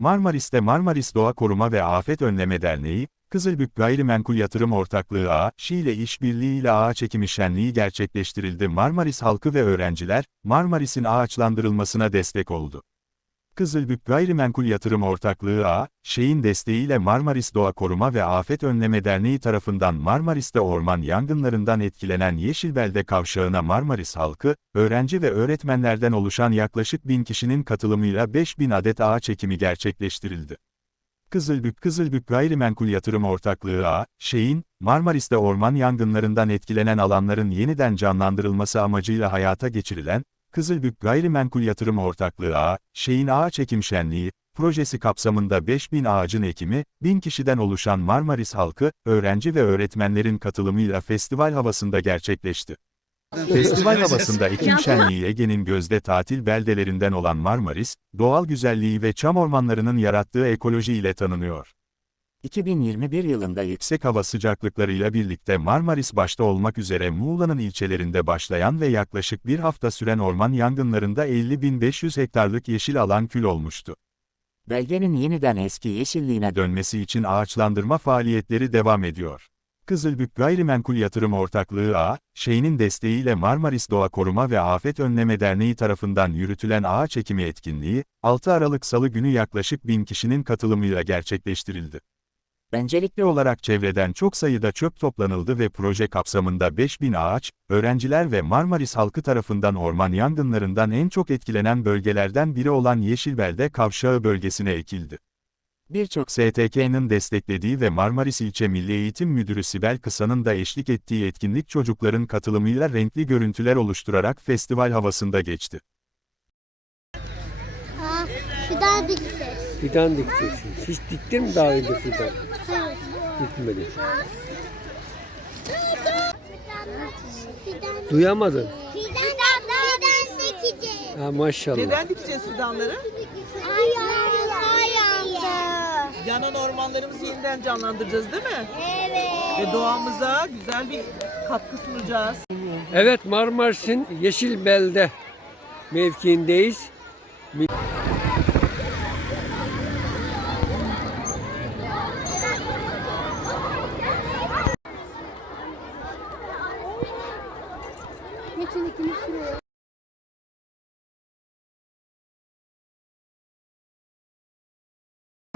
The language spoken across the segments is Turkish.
Marmaris'te Marmaris Doğa Koruma ve Afet Önleme Derneği, Kızılbük Gayrimenkul Yatırım Ortaklığı A, Şi ile işbirliğiyle ağaç ekimi şenliği gerçekleştirildi. Marmaris halkı ve öğrenciler, Marmaris'in ağaçlandırılmasına destek oldu. Kızılbük Gayrimenkul Yatırım Ortaklığı A, şeyin desteğiyle Marmaris Doğa Koruma ve Afet Önleme Derneği tarafından Marmaris'te orman yangınlarından etkilenen Yeşilbelde kavşağına Marmaris halkı, öğrenci ve öğretmenlerden oluşan yaklaşık bin kişinin katılımıyla 5000 adet ağaç ekimi gerçekleştirildi. Kızılbük Kızılbük Gayrimenkul Yatırım Ortaklığı A, şeyin, Marmaris'te orman yangınlarından etkilenen alanların yeniden canlandırılması amacıyla hayata geçirilen, Kızılbük Gayrimenkul Yatırım Ortaklığı A, şeyin ağaç ekim şenliği, projesi kapsamında 5000 ağacın ekimi, 1000 kişiden oluşan Marmaris halkı, öğrenci ve öğretmenlerin katılımıyla festival havasında gerçekleşti. Festival havasında ekim şenliği Ege'nin gözde tatil beldelerinden olan Marmaris, doğal güzelliği ve çam ormanlarının yarattığı ekoloji ile tanınıyor. 2021 yılında yüksek hava sıcaklıklarıyla birlikte Marmaris başta olmak üzere Muğla'nın ilçelerinde başlayan ve yaklaşık bir hafta süren orman yangınlarında 50.500 hektarlık yeşil alan kül olmuştu. Belgenin yeniden eski yeşilliğine dönmesi için ağaçlandırma faaliyetleri devam ediyor. Kızılbük Gayrimenkul Yatırım Ortaklığı A, şeyinin desteğiyle Marmaris Doğa Koruma ve Afet Önleme Derneği tarafından yürütülen ağaç ekimi etkinliği, 6 Aralık Salı günü yaklaşık 1000 kişinin katılımıyla gerçekleştirildi. Öncelikli olarak çevreden çok sayıda çöp toplanıldı ve proje kapsamında 5000 ağaç, öğrenciler ve Marmaris halkı tarafından orman yangınlarından en çok etkilenen bölgelerden biri olan Yeşilbelde Kavşağı bölgesine ekildi. Birçok STK'nın desteklediği ve Marmaris İlçe Milli Eğitim Müdürü Sibel Kısa'nın da eşlik ettiği etkinlik çocukların katılımıyla renkli görüntüler oluşturarak festival havasında geçti. Ha, fidan dikeceğiz. Fidan dikeceksin. Hiç diktin mi daha önce fidan? Hayır. Dikmedi. Duyamadın. fidan, fidan dikeceğiz. Ha maşallah. Neden dikeceğiz fidanları? Yanan ormanlarımızı yeniden canlandıracağız değil mi? Evet. Ve doğamıza güzel bir katkı sunacağız. Evet Marmaris'in Yeşilbelde mevkiindeyiz.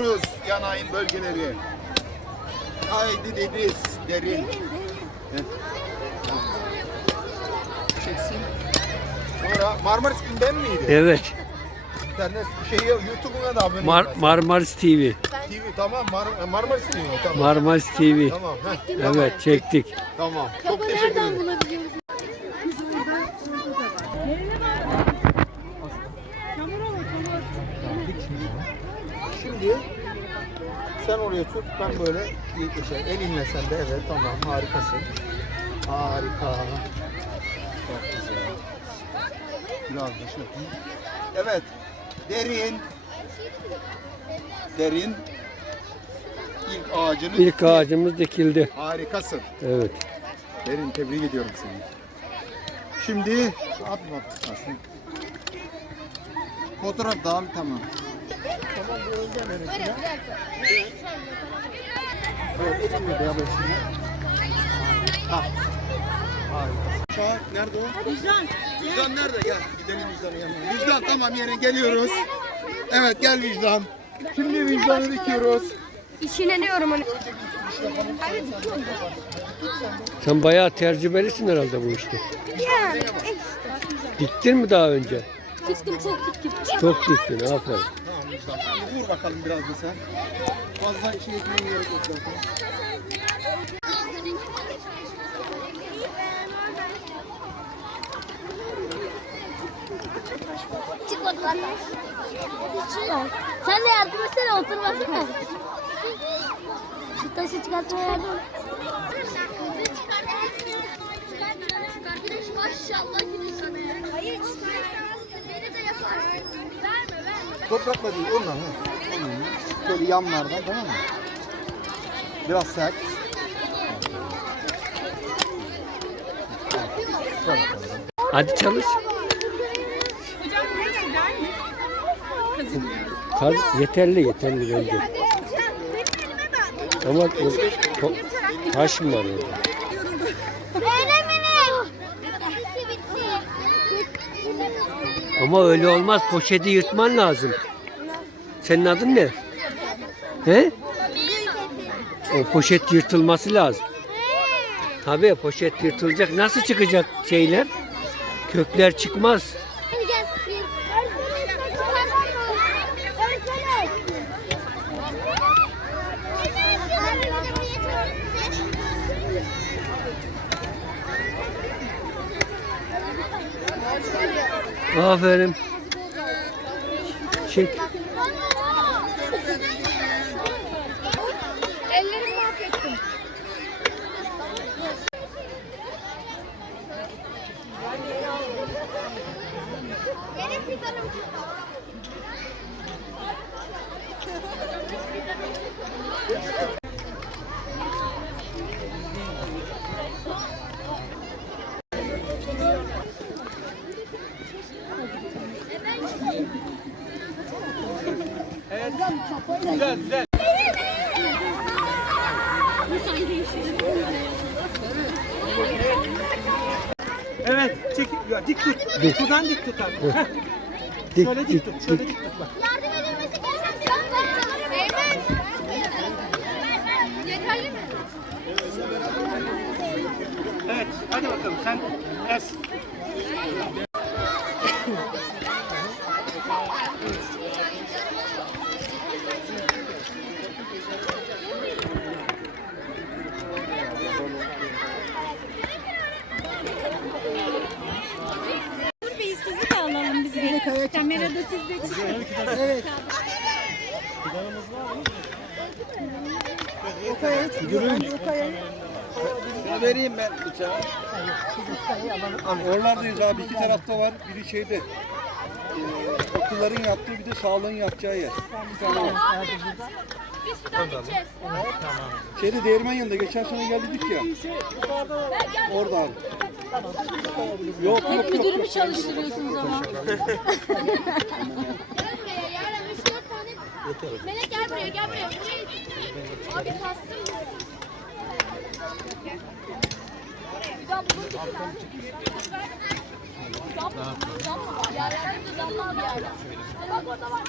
Rus yanayın bölgeleri. Haydi deniz derin. Heh. Çeksin. Sonra Marmaris gündem miydi? Evet. İnternet şey YouTube'una da abone Mar. Marmaris TV. TV tamam Mar Marmaris TV tamam. Marmaris TV. tamam. heh, Evet çektik. Tamam. Çok teşekkür ederim. Şimdi sen oraya tut ben böyle şey, elinle sen de evet tamam harikasın. Harika. Çok güzel. Biraz da şey yapayım. Evet. Derin. Derin. İlk ağacını İlk ağacımız dikildi. Harikasın. Evet. Derin tebrik ediyorum seni. Şimdi atma aslında. Fotoğraf daha tamam. Tamam bu? Evet, elimle. Ha. Harika. Şah, nerede o? Vicdan. Vicdan nerede? Gel gidelim Vicdan'ın yanına. Vicdan tamam yere geliyoruz. Evet gel Vicdan. Şimdi Vicdan'ı dikiyoruz. İşineniyorum hani. Sen bayağı tecrübelisin herhalde bu işte. Diktin mi daha önce? Diktim çok diktim. Çok diktin aferin. Vur bakalım biraz da sen. Fazla şey etmeye gerek yok zaten. Çık bakalım. Sen de yardım etsene oturmasana. Şu taşı çıkartmaya yardım. Maşallah sana. Hayır çıkartamazsın. Beni de yapar. Toprakla değil onunla. Onunla. Böyle yanlardan tamam mı? Biraz sert. Hadi çalış. Tabii yeterli yeterli bence. Ama bu to- taş mı var orada? Ama öyle olmaz. Poşeti yırtman lazım. Senin adın ne? He? O poşet yırtılması lazım. Tabii poşet yırtılacak. Nasıl çıkacak şeyler? Kökler çıkmaz. Aferin. Çek. Evet. Çek. Ya, dik tut. Kuzen dik tut abi. Dik, Şöyle dik dik, tut. Şöyle dik. dik tut bak. Yardım edilmesi gereken parçalarım. Eymen. Yeterli mi? Evet hadi bakalım sen es. Nur Bey sizi de alalım biz bir. Kamerada siz de çıkın. Ya vereyim ben bıçağı. Oralardayız abi iki tarafta var. Biri şeyde. Ee, okulların yaptığı bir de sağlığın yapacağı yer. Bir tane var. Biz fidan gideceğiz. Şeyde değirmen yanında geçen sene geldik ya. Orada abi. Yok yok. Müdürümü çalıştırıyorsunuz ama. Melek gel buraya gel buraya. Buraya. Abi kastım. Fidan bulun bir tane. Fidan mı? Fidan mı var? Yerlerde fidan var bir yerde. Bak orada var.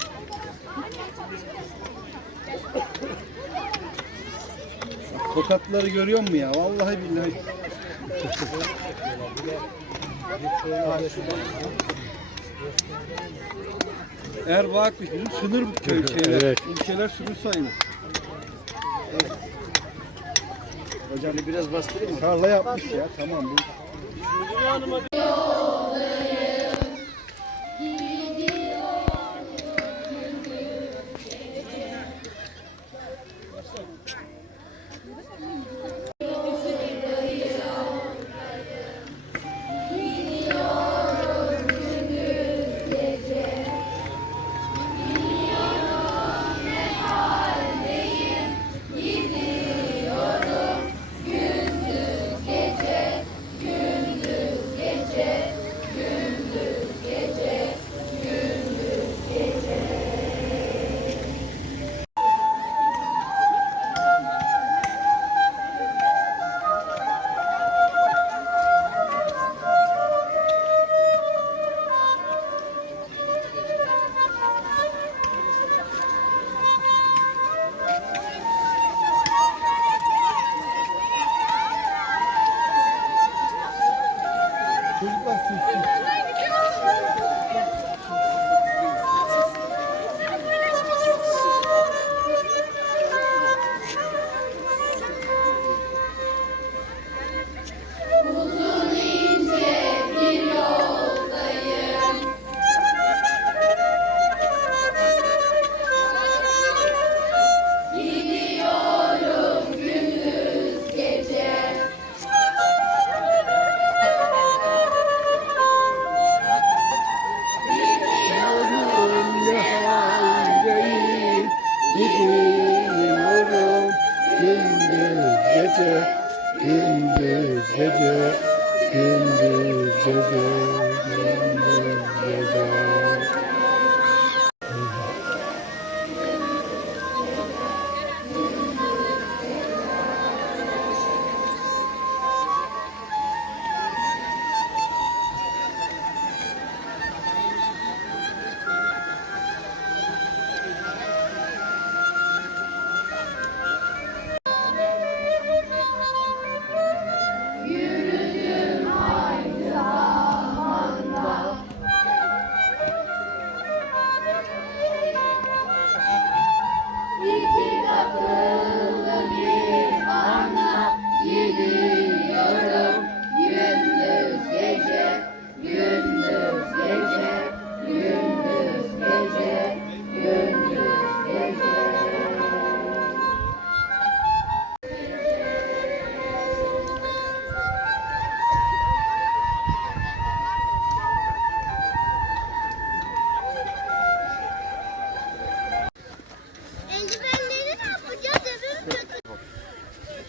Tokatları görüyor musun ya? Vallahi billahi. Erbağakmış bizim sınır köy şeyler. Evet. İlçeler sınır sayılır. Evet. Hocam biraz bastırayım mı? Tarla yapmış ya tamam bu.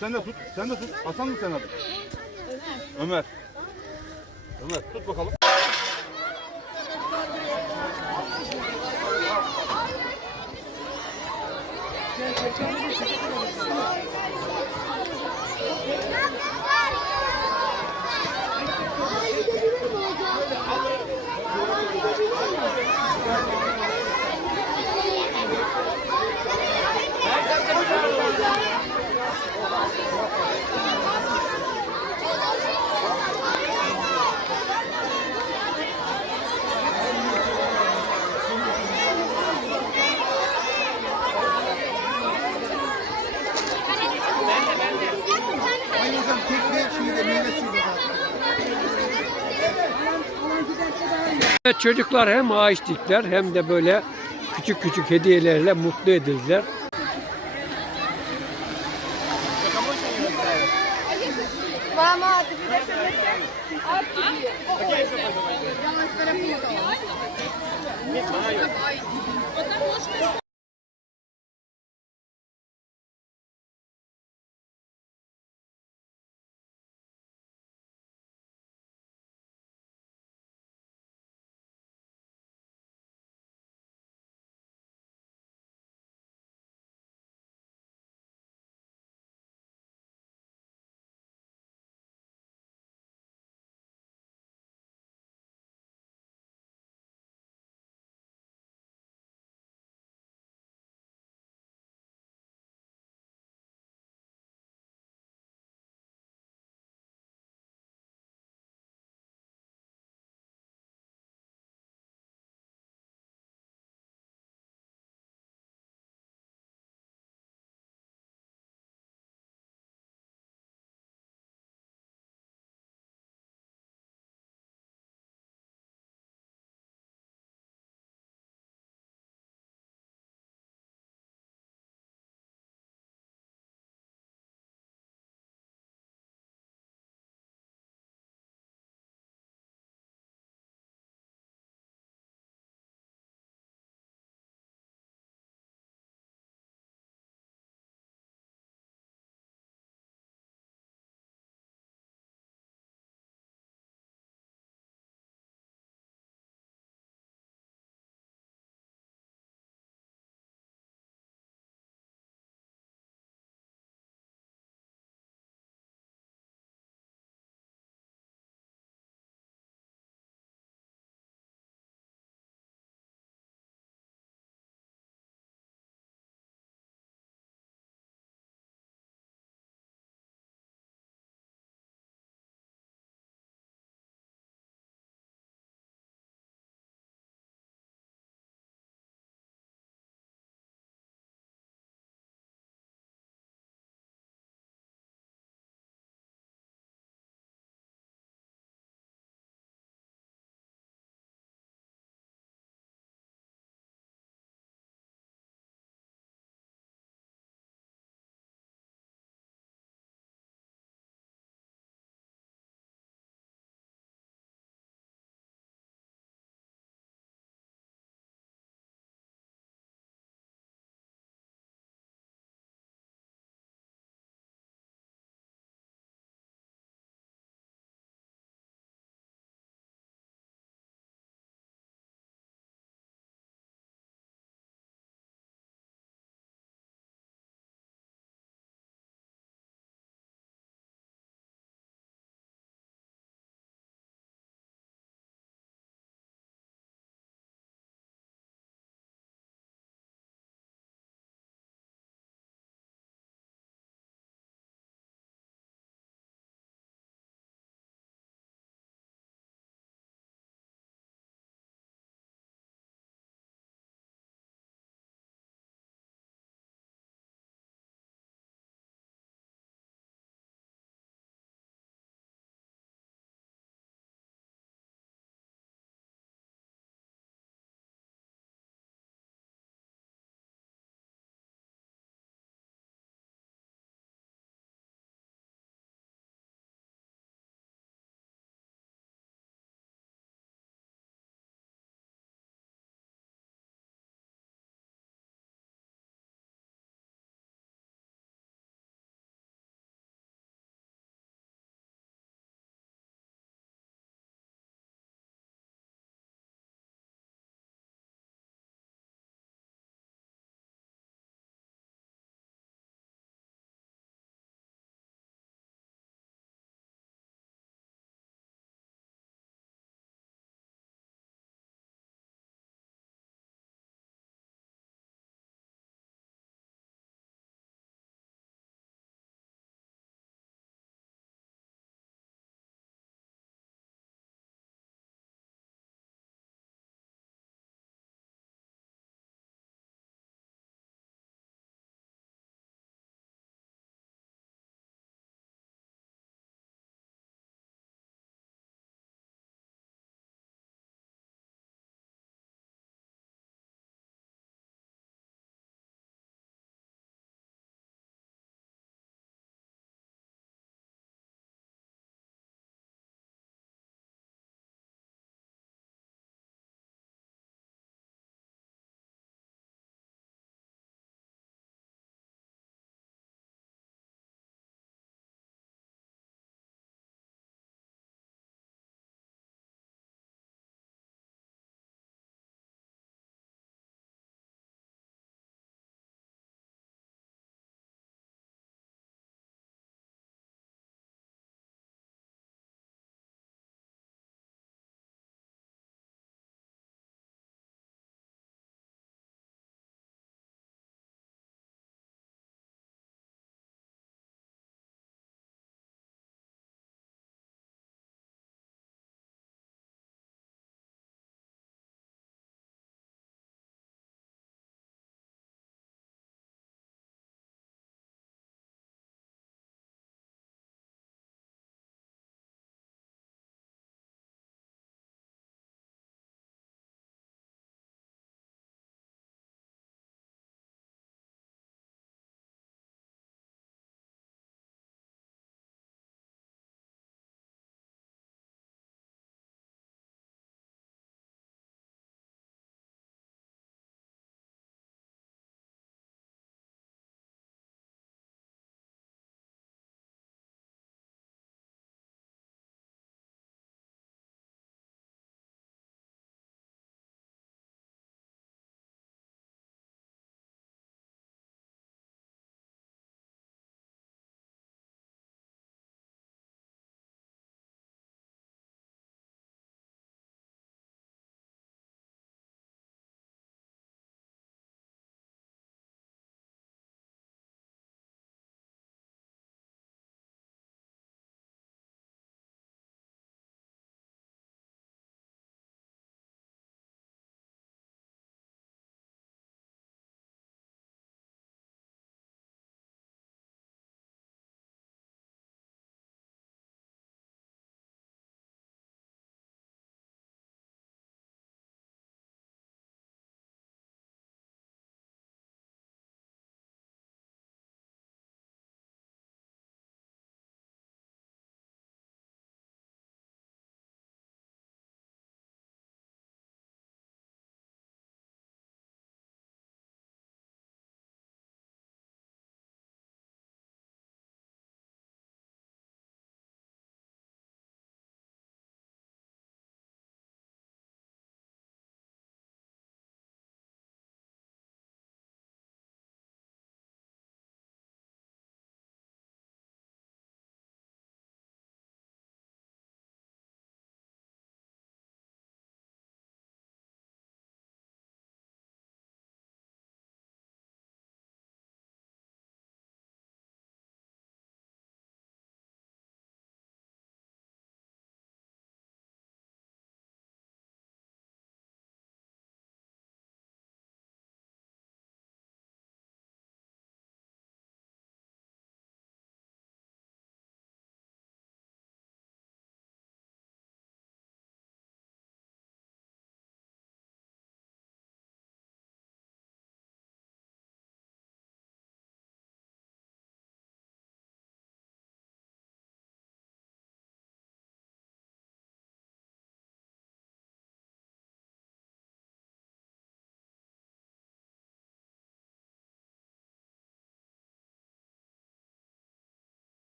Sen de tut. Sen de tut. Hasan mı sen adın? Ömer. Ömer tut bakalım. Çocuklar hem ağaç dikler hem de böyle küçük küçük hediyelerle mutlu edildiler.